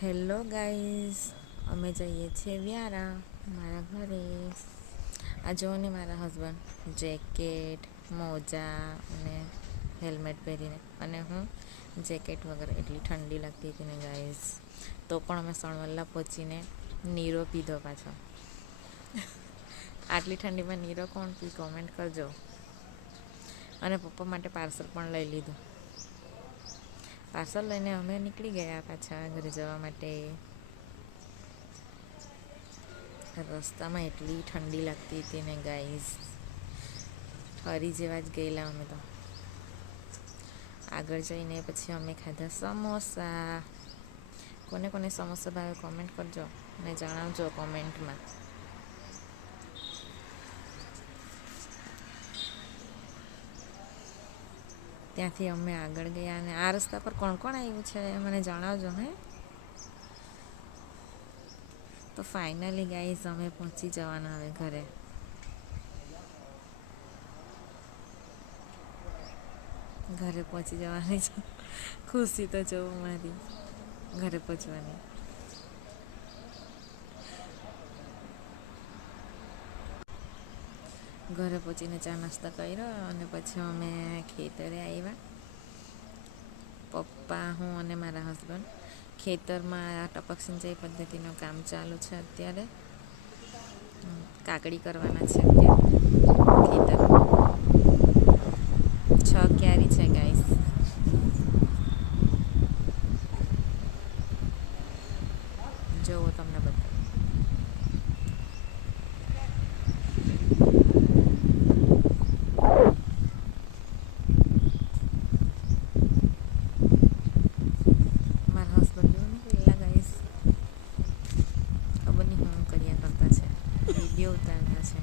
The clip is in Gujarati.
હેલો ગાઈઝ, અમે જઈએ છીએ વ્યારા મારા ઘરે. આ જોવો ને મારા હસબન્ડ જેકેટ, મોજા અને હેલ્મેટ પહેરીને, અને હું જેકેટ વગર. એટલી ઠંડી લાગતી હતી ને ગાઈઝ, તો પણ અમે સણવલ્લા પહોંચીને નીરો પીધો પાછો. આટલી ઠંડીમાં નીરો કોણ પી, કોમેન્ટ કરજો. અને પપ્પા માટે પાર્સલ પણ લઈ લીધું. પાર્સલ લઈને અમે નીકળી ગયા પાછા ઘરે જવા માટે. રસ્તામાં એટલી ઠંડી લાગતી હતી ને ગાઈઝ, ઠરી જેવા જ ગયેલા અમે તો. આગળ જઈને પછી અમે ખાધા સમોસા. કોને કોને સમોસા ભાવે કોમેન્ટ કરજો અને જણાવજો કોમેન્ટમાં. ત્યાંથી અમે આગળ ગયા અને આ રસ્તા પર કોણ કોણ આવ્યું છે મને જણાવજો. તો ફાઇનલી ગાઈઝ અમે પહોંચી જવાના હવે ઘરે. ઘરે પહોંચી જવાની છે ખુશી તો જોવો મારી ઘરે પહોંચવાની. ઘરે પહોંચીને ચા નાસ્તા કર્યો અને પછી અમે ખેતરે આવ્યા. પપ્પા, હું અને મારા હસબન્ડ. ખેતરમાં ટપક સિંચાઈ પદ્ધતિનું કામ ચાલુ છે અત્યારે. કાકડી કરવાના છે અત્યારે ખેતરમાં. 6 ક્યારી છે ગાઈસ. જોવો તમને બધા. મારા હસબન્ડ જો ને પેલા ગાઈસ ખબર નહીં હું કર્યા કરતા છે, વિડીયો ઉતારતા છે.